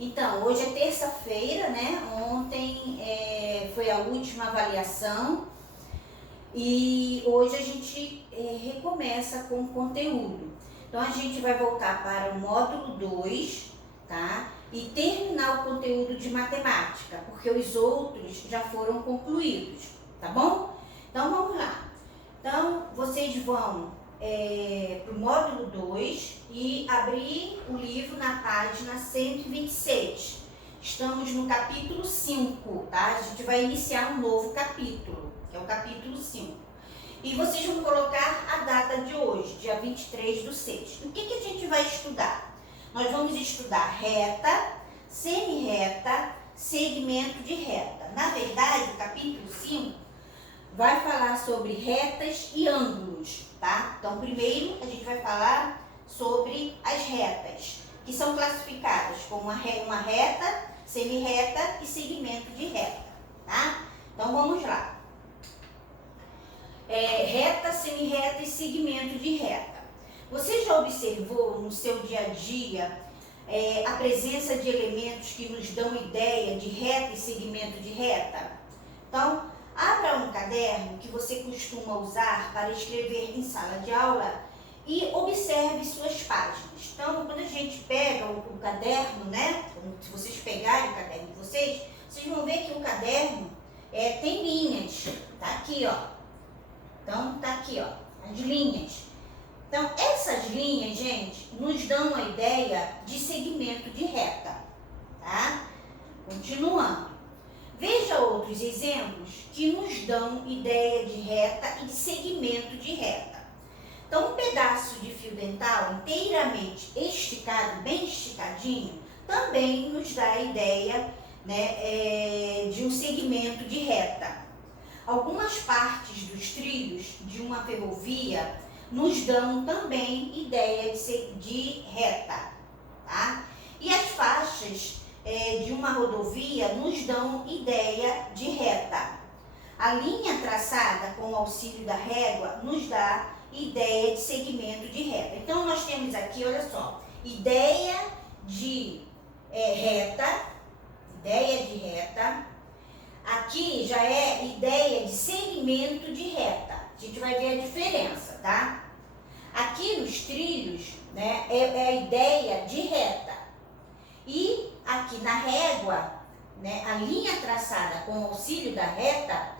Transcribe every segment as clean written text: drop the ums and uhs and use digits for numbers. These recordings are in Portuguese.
Então, hoje é terça-feira, né? Ontem foi a última avaliação e hoje a gente recomeça com o conteúdo. Então, a gente vai voltar para o módulo 2, tá? E terminar o conteúdo de matemática, porque os outros já foram concluídos, tá bom? Então, vamos lá. Então, vocês vão para o módulo 2 e abrir o livro na página 126. Estamos no capítulo 5, tá? A gente vai iniciar um novo capítulo, que é o capítulo 5. E vocês vão colocar a data de hoje, dia 23/6. O que a gente vai estudar? Nós vamos estudar reta, semi-reta, segmento de reta. Na verdade, o capítulo 5 vai falar sobre retas e ângulos, tá? Então, primeiro a gente vai falar sobre as retas, que são classificadas como uma reta, semi-reta e segmento de reta, tá? Então, vamos lá. Reta, semi-reta e segmento de reta. Você já observou no seu dia a dia a presença de elementos que nos dão ideia de reta e segmento de reta? Então, abra um caderno que você costuma usar para escrever em sala de aula e observe suas páginas. Então, quando a gente pega o caderno, né? Se vocês pegarem o caderno de vocês vão ver que o caderno tem linhas. Tá aqui, ó. Então, tá aqui, ó, as linhas. Então, essas linhas, gente, nos dão a ideia de segmento de reta, tá? Continuando. Veja outros exemplos que nos dão ideia de reta e de segmento de reta. Então, um pedaço de fio dental inteiramente esticado, bem esticadinho, também nos dá a ideia, né, de um segmento de reta. Algumas partes dos trilhos de uma ferrovia nos dão também ideia de reta, tá? E as faixas de uma rodovia nos dão ideia de reta. A linha traçada com o auxílio da régua nos dá ideia de segmento de reta. Então, nós temos aqui, olha só, ideia de reta, aqui já é ideia de segmento de reta. A gente vai ver a diferença, tá? Aqui nos trilhos, né, é a ideia de reta. E aqui na régua, né, a linha traçada com o auxílio da reta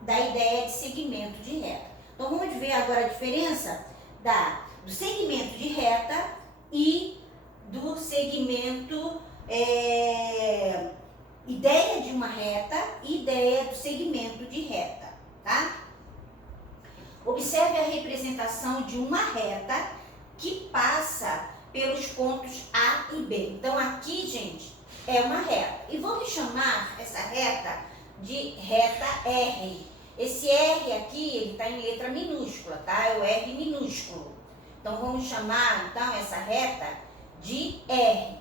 dá a ideia de segmento de reta. Então, vamos ver agora a diferença do segmento de reta e do segmento, ideia de uma reta e ideia do segmento de reta, tá? Observe a representação de uma reta que passa pelos pontos A e B. Então, aqui, gente, é uma reta. E vamos chamar essa reta de reta R. Esse R aqui, ele está em letra minúscula, tá? É o R minúsculo. Então, vamos chamar, então, essa reta de R.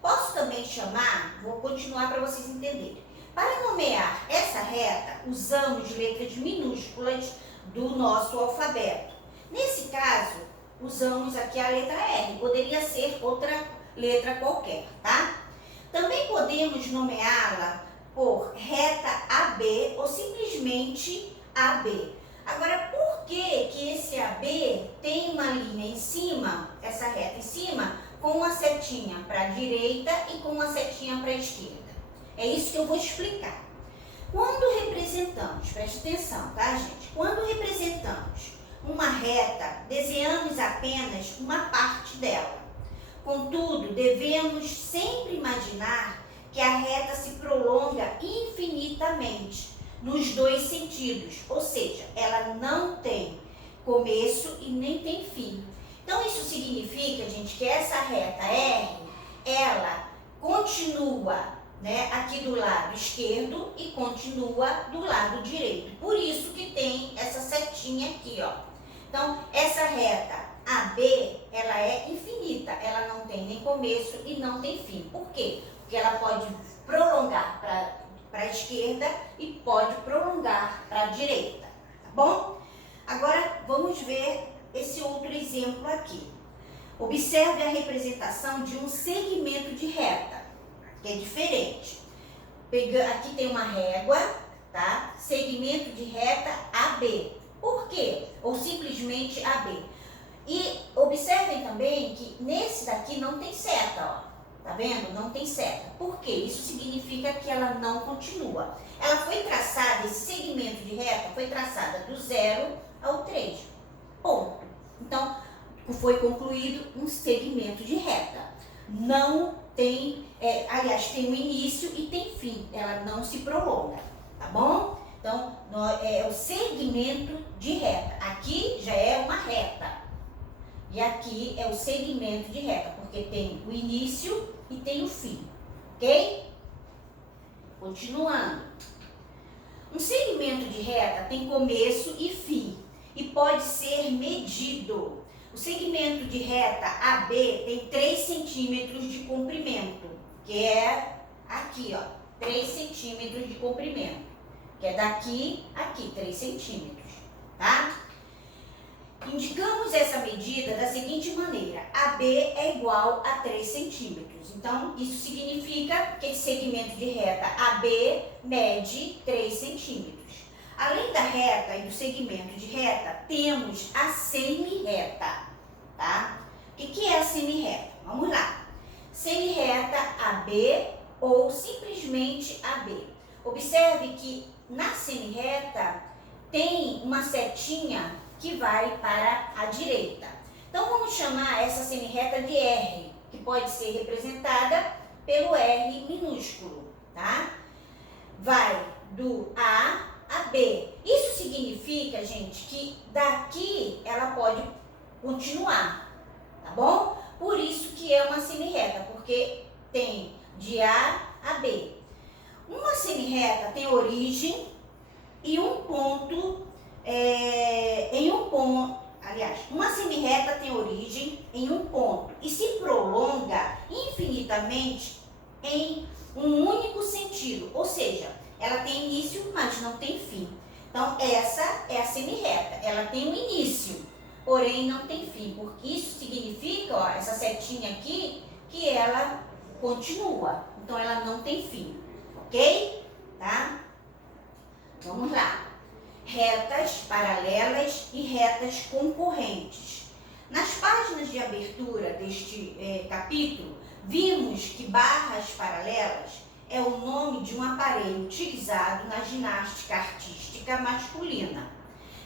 Posso também chamar, vou continuar para vocês entenderem. Para nomear essa reta, usamos letras minúsculas do nosso alfabeto. Nesse caso, usamos aqui a letra R, poderia ser outra letra qualquer, tá? Também podemos nomeá-la por reta AB ou simplesmente AB. Agora, por que esse AB tem uma linha em cima, essa reta em cima, com uma setinha para a direita e com uma setinha para a esquerda? É isso que eu vou explicar. Quando representamos, preste atenção, tá, gente? Quando representamos uma reta, desenhamos apenas uma parte dela. Contudo, devemos sempre imaginar que a reta se prolonga infinitamente nos dois sentidos, ou seja, ela não tem começo e nem tem fim. Então, isso significa, gente, que essa reta R, ela continua, né, aqui do lado esquerdo e continua do lado direito. Por isso que tem essa setinha aqui, ó. Então, essa reta AB, ela é infinita, ela não tem nem começo e não tem fim. Por quê? Porque ela pode prolongar para a esquerda e pode prolongar para a direita, tá bom? Agora, vamos ver esse outro exemplo aqui. Observe a representação de um segmento de reta. que é diferente. Aqui tem uma régua, tá? Segmento de reta AB. Por quê? Ou simplesmente AB. E observem também que nesse daqui não tem seta, ó. Tá vendo? Não tem seta. Por quê? Isso significa que ela não continua. Ela foi traçada, esse segmento de reta foi traçada do 0 ao 3. Ponto. Então, foi concluído um segmento de reta. Não tem, aliás, tem um início e tem fim. Ela não se prolonga, tá bom? Então, é o segmento de reta. Aqui já é uma reta. E aqui é o segmento de reta, porque tem o início e tem o fim, ok? Continuando. Um segmento de reta tem começo e fim e pode ser medido. O segmento de reta AB tem 3 centímetros de comprimento, que é aqui, ó, 3 centímetros de comprimento, que é daqui a aqui, 3 centímetros, tá? Indicamos essa medida da seguinte maneira: AB é igual a 3 centímetros. Então, isso significa que esse segmento de reta AB mede 3 centímetros. Além da reta e do segmento de reta, temos a semi-reta, tá? O que é a semi-reta? Vamos lá. Semi-reta AB ou simplesmente AB. Observe que na semi-reta tem uma setinha que vai para a direita. Então, vamos chamar essa semi-reta de R, que pode ser representada pelo R minúsculo, tá? Vai do A a B. Isso significa, gente, que daqui ela pode continuar, tá bom? Por isso que é uma semi-reta, porque tem de A a B. Uma semi-reta tem origem e um ponto uma semi-reta tem origem em um ponto e se prolonga infinitamente em um único sentido, ou seja, ela tem início, mas não tem fim. Então, essa é a semi-reta, ela tem um início, porém não tem fim, porque isso significa, ó, essa setinha aqui, que ela continua, então ela não tem fim, ok? Tá? Vamos lá. Retas paralelas e retas concorrentes. Nas páginas de abertura deste capítulo, vimos que barras paralelas é o nome de um aparelho utilizado na ginástica artística masculina.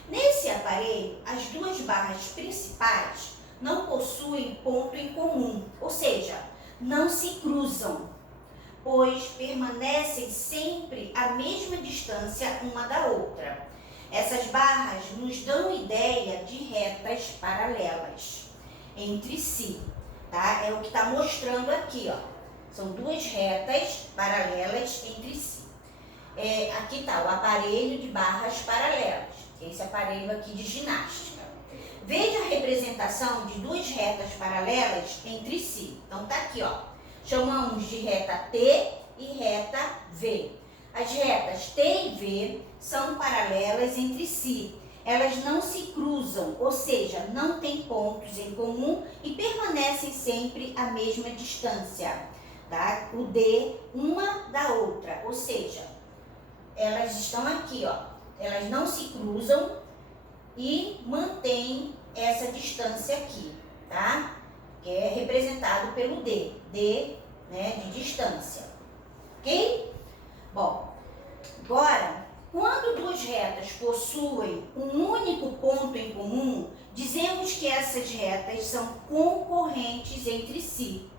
Nesse aparelho, as duas barras principais não possuem ponto em comum, ou seja, não se cruzam, pois permanecem sempre à mesma distância uma da outra. Essas barras nos dão ideia de retas paralelas entre si, tá? É o que está mostrando aqui, ó. São duas retas paralelas entre si. Aqui está o aparelho de barras paralelas, esse aparelho aqui de ginástica. Veja a representação de duas retas paralelas entre si. Então, tá aqui, ó. Chamamos de reta T e reta V. As retas T e V são paralelas entre si. Elas não se cruzam, ou seja, não têm pontos em comum e permanecem sempre à mesma distância, tá? O D uma da outra, ou seja, elas estão aqui, ó. Elas não se cruzam e mantêm essa distância aqui, tá? Que é representado pelo D, né, de distância, ok? Bom, agora, quando duas retas possuem um único ponto em comum, dizemos que essas retas são concorrentes entre si.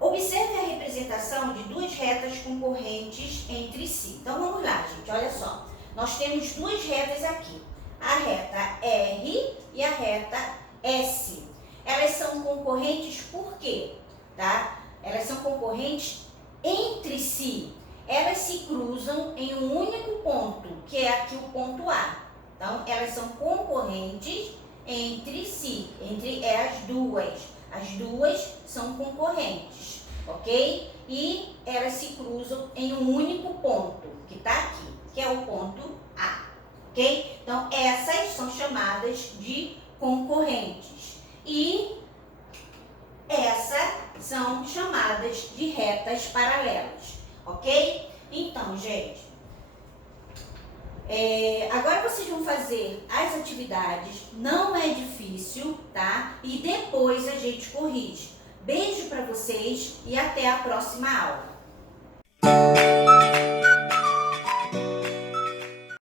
Observe a representação de duas retas concorrentes entre si. Então, vamos lá, gente, olha só. Nós temos duas retas aqui, a reta R e a reta S. Elas são concorrentes por quê? Tá? Elas são concorrentes entre si. Elas se cruzam em um único ponto, que é aqui o ponto A. Então, elas são concorrentes entre si, entre as duas. As duas são concorrentes, ok? E elas se cruzam em um único ponto, que está aqui, que é o ponto A, ok? Então, essas são chamadas de concorrentes. E essas são chamadas chamadas de retas paralelas, ok? Então, gente, agora vocês vão fazer as atividades, não é difícil, tá? E depois a gente corrige. Beijo para vocês e até a próxima aula.